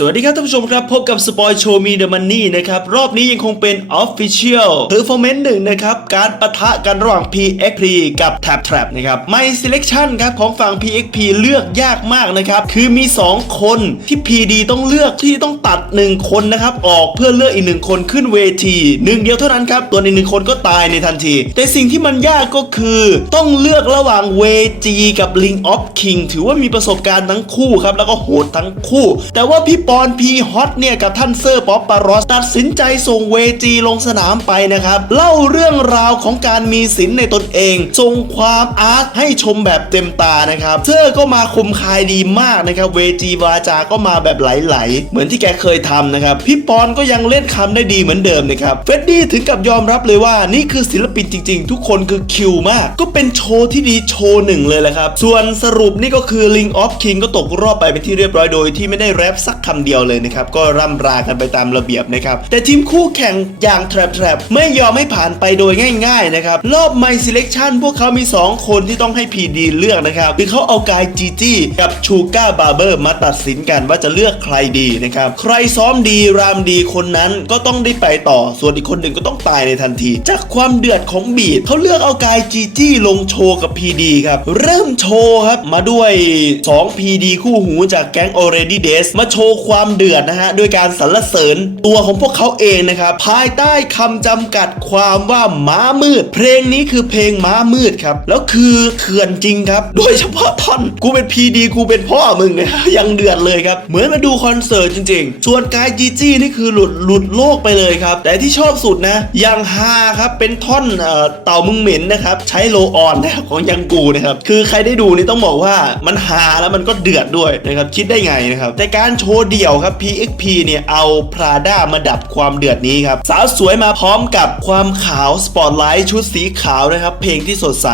สวัสดีครับท่านผู้ชมครับ พบกับสปอยโชว์มีเดอะมันนี่นะครับ รอบนี้ยังคงเป็น Official Performance หนึ่งนะครับ การปะทะกันระหว่าง PXP กับ Tap Trap นะครับ My Selection ครับ ของฝั่ง PXP เลือกยากมากนะครับ คือมี 2 คนที่ PD ต้องเลือกที่ต้องตัด 1 คนนะครับ ออกเพื่อเลือกอีกหนึ่งคนขึ้นเวทีหนึ่งเดียวเท่านั้นครับ ตัวอีกหนึ่งคนก็ตายในทันที แต่สิ่งที่มันยากก็คือ ต้องเลือกระหว่างเวจีกับ Ling of King ถือว่ามีประสบการณ์ทั้งคู่ครับแล้วก็โหดทั้งคู่ แต่ว่าพี่ปอนพีฮอตเนี่ยกับท่านเซอร์ป๊อปปารอสตัดสินใจส่งเวจีลงสนามไปนะครับ เล่าเรื่องราวของการมีศีลในตนเองส่งความอาร์ตให้ชมแบบเต็มตานะครับเซอร์ก็มาคมคายดีมากนะครับเวจีวาจาก็มาแบบไหลๆเหมือนที่แกเคยทำนะครับพี่ปอนก็ยังเล่นคำได้ดีเหมือนเดิมนะครับเฟดดี้ถึงกับยอมรับเลยว่านี่คือศิลปินจริง ๆ ทุกคนคือคิวมาก ก็เป็นโชว์ที่ดีโชว์หนึ่งเลยแหละครับส่วนสรุปนี่ก็คือ Ling of King ก็ตกรอบไปเป็นที่เรียบร้อยโดยที่ไม่ได้แรปสักคำเดียวเลยนะครับ ก็ร่ำรากันไปตามระเบียบนะครับ แต่ทีมคู่แข่งอย่าง Trap Trap ไม่ยอมให้ผ่านไปโดยง่าย ๆ นะครับ รอบ My Selection พวกเขามี 2 คนที่ต้องให้ PD เลือกนะครับคือเขาเอากายจีจี้กับชูก้าบาร์เบอร์มาตัดสินกันว่าจะเลือกใครดีนะครับ ใครซ้อมดีรามดีคนนั้นก็ต้องได้ไปต่อ ส่วนอีกคนหนึ่งก็ต้องตายในทันที จากความเดือดของบีดเขาเลือกเอากายจีจี้ลงโชว์กับ PD ครับเริ่มโชว์ครับมาด้วย 2 PD คู่หูจากแก๊ง Already Days มาโชว์ความเดือดนะฮะด้วยการสรรเสริญตัวของพวกเขาเองนะครับภายใต้คำจำกัดความว่าม้ามืด เพลงนี้คือเพลงม้ามืดครับแล้วคือเถื่อนจริงครับ โดยเฉพาะท่อนกูเป็น PD กูเป็นพ่อมึงเนี่ยยังเดือดเลยครับ เหมือนมาดูคอนเสิร์ตจริงๆ ส่วนกายจีจี้นี่คือหลุดหลุดโลกไปเลยครับ แต่ที่ชอบสุดนะยังฮาครับเป็นท่อนเอ่อเต่ามึงเหม็นนะครับใช้โลออนนะครับของยังกูนะครับคือใครได้ดูนี่ต้องบอกว่ามันฮาแล้วมันก็เดือดด้วยนะครับคิดได้ไงนะครับแต่การโชว์เดี่ยวครับ PXP เนี่ยเอา Prada มาดับความเดือดนี้ครับ สาวสวยมาพร้อมกับความขาวสปอตไลท์ชุดสีขาวนะครับ เพลงที่สดใส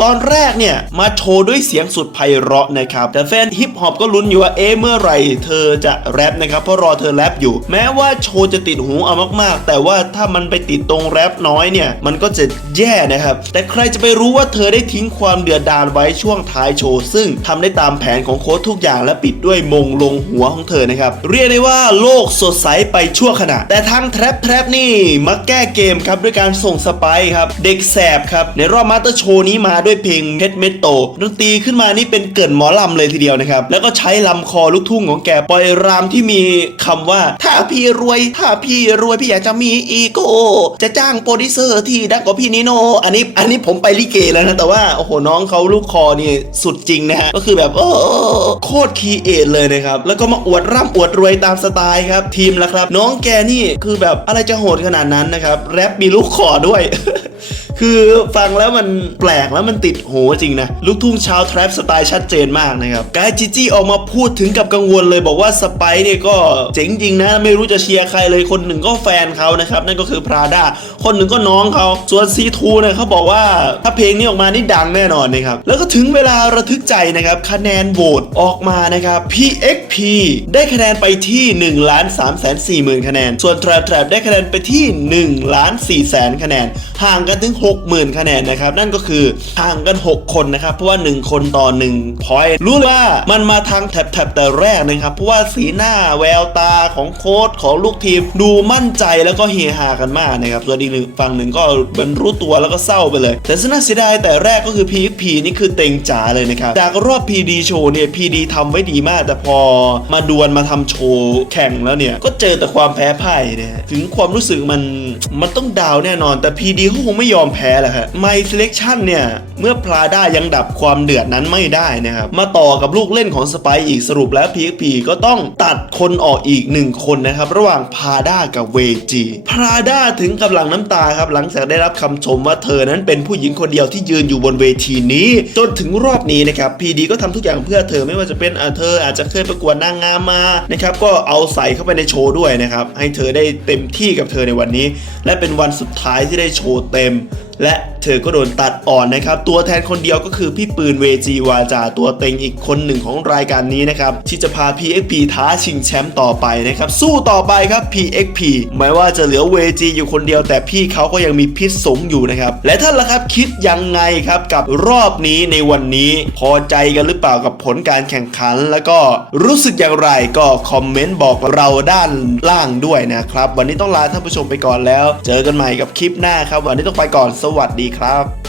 ตอนแรกเนี่ย มาโชว์ด้วยเสียงสุดไพเราะนะครับ แต่แฟนฮิปฮอปก็ลุ้นอยู่ว่าเอ๊ะเมื่อไหร่เธอจะแรปนะครับ เพราะรอเธอแรปอยู่ แม้ว่าโชว์จะติดหูเอามากๆ แต่ว่าถ้ามันไปติดตรงแรปน้อยเนี่ย มันก็จะแย่นะครับ แต่ใครจะไปรู้ว่าเธอได้ทิ้งความเดือดดาลไว้ช่วงท้ายโชว์ซึ่งทำได้ตามแผนของโค้ชทุกอย่างและปิดด้วยมงลงหัวของเธอนะครับเรียกได้ว่าโลกสดใสไปชั่วขณะ แต่ทางแทรปแทรปนี่มาแก้เกมครับด้วยการส่งสไปค์ครับ เด็กแสบครับ ในรอบมาสเตอร์โชว์นี้มาด้วยเพลงเพชรเมโตดนตรีขึ้นมานี่เป็นเกรินหมอลำเลยทีเดียวนะครับ แล้วก็ใช้ลำคอลูกทุ่งของแกปล่อยรามที่มีคำว่า ถ้าพี่รวย ถ้าพี่รวยพี่อยากจะมีอีโก้ จะจ้างโปรดิวเซอร์ที่ดังกว่าพี่นิโนอันนี้อันนี้ผมไปลิเกแล้วนะ แต่ว่าโอ้โหน้องเขาลูกคอนี่สุดจริงนะฮะก็คือแบบโอ้โคตรคีเอทเลยนะครับ แล้วก็มาอวดร่ำอวดรวยตามสไตล์ครับทีมละครับ น้องแกนี่คือแบบอะไรจะโหดขนาดนั้นนะครับแรปมีลูกคอด้วย คือฟังแล้วมันแปลกแล้วมันติดหูจริงนะ ลูกทุ่งชาวแทรปสไตล์ชัดเจนมากนะครับกายจิจี้ออกมาพูดถึงกับกังวลเลยบอกว่าสไปซ์เนี่ยก็เจ๋งจริงนะ ไม่รู้จะเชียร์ใครเลยคนหนึ่งก็แฟนเขานะครับ นั่นก็คือพราด้าคนหนึ่งก็น้องเขาส่วนซีทูเนี่ยเขาบอกว่าถ้าเพลงนี้ออกมานี่ดังแน่นอนนะครับแล้วก็ถึงเวลาระทึกใจนะครับคะแนนโหวตออกมานะครับ PXP ได้คะแนนไปที่1ล้าน3แสน4หมื่นคะแนน ส่วน Trap Trap ได้คะแนนไปที่1ล้าน4แสนคะแนนห่างกันถึง60,000 คะแนนนะครับ นั่นก็คือห่างกัน 6 คนนะครับ เพราะว่า 1 คนต่อ1พอยรู้เลยว่ามันมาทางแท็บๆแต่แรกนะครับ เพราะว่าสีหน้าแววตาของโค้ชของลูกทีมดูมั่นใจแล้วก็เฮฮากันมากนะครับส่วนอีกหนึ่งฝั่งหนึ่งก็มันรู้ตัวแล้วก็เศร้าไปเลย แต่สน่าเสียดายแต่แรกก็คือ PXP นี่คือเต็งจ๋าเลยนะครับ จากรอบ PD โชว์เนี่ย PD ทำไว้ดีมาก แต่พอมาดวลมาทำโชว์แข่งแล้วเนี่ย ก็เจอแต่ความแพ้พ่ายเนะฮะถึงความรู้สึกมันมันต้องดาวแน่นอน แต่ PD เขาคงไม่ยอมแพ้แหละฮะ My Selection เนี่ย เมื่อพลาด้ายังดับความเดือดนั้นไม่ได้นะครับ มาต่อกับลูกเล่นของสไปอีกสรุปแล้ว PXP ก็ต้องตัดคนออกอีกหนึ่งคนนะครับ ระหว่างพาด้ากับเวจีพาด้าถึงกับหลังน้ำตาครับหลังจากได้รับคำชมว่าเธอนั้นเป็นผู้หญิงคนเดียวที่ยืนอยู่บนเวทีนี้ จนถึงรอบนี้นะครับ PD ก็ทำทุกอย่างเพื่อเธอไม่ว่าจะเป็นเธออาจจะเคยประกวดนางงามมานะครับก็เอาใส่เข้าไปในโชว์ด้วยนะครับให้เธอได้เต็มที่กับเธอในวันนี้ และเป็นวันสุดท้ายที่ได้โชว์เต็ม และเธอก็โดนตัดอ่อนนะครับ ตัวแทนคนเดียวก็คือพี่ปืนเวจีวาจาตัวเต็งอีกคนหนึ่งของรายการนี้นะครับ ที่จะพา PXP ท้าชิงแชมป์ต่อไปนะครับ สู้ต่อไปครับ PXP แม้ว่าจะเหลือเวจีอยู่คนเดียว แต่พี่เขาก็ยังมีพิษสงอยู่นะครับ และท่านล่ะครับคิดยังไงครับกับรอบนี้ในวันนี้พอใจกันหรือเปล่ากับผลการแข่งขัน แล้วก็รู้สึกอย่างไรก็คอมเมนต์บอกเราด้านล่างด้วยนะครับ วันนี้ต้องลาท่านผู้ชมไปก่อนแล้ว เจอกันใหม่กับคลิปหน้าครับ วันนี้ต้องไปก่อนสวัสดีครับ